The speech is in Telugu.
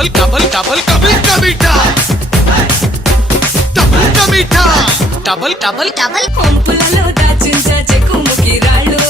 double double double కబుల్ కమిటా double కమిటా double double కొంపులలో దాచించే కుముకి రాళ్ళు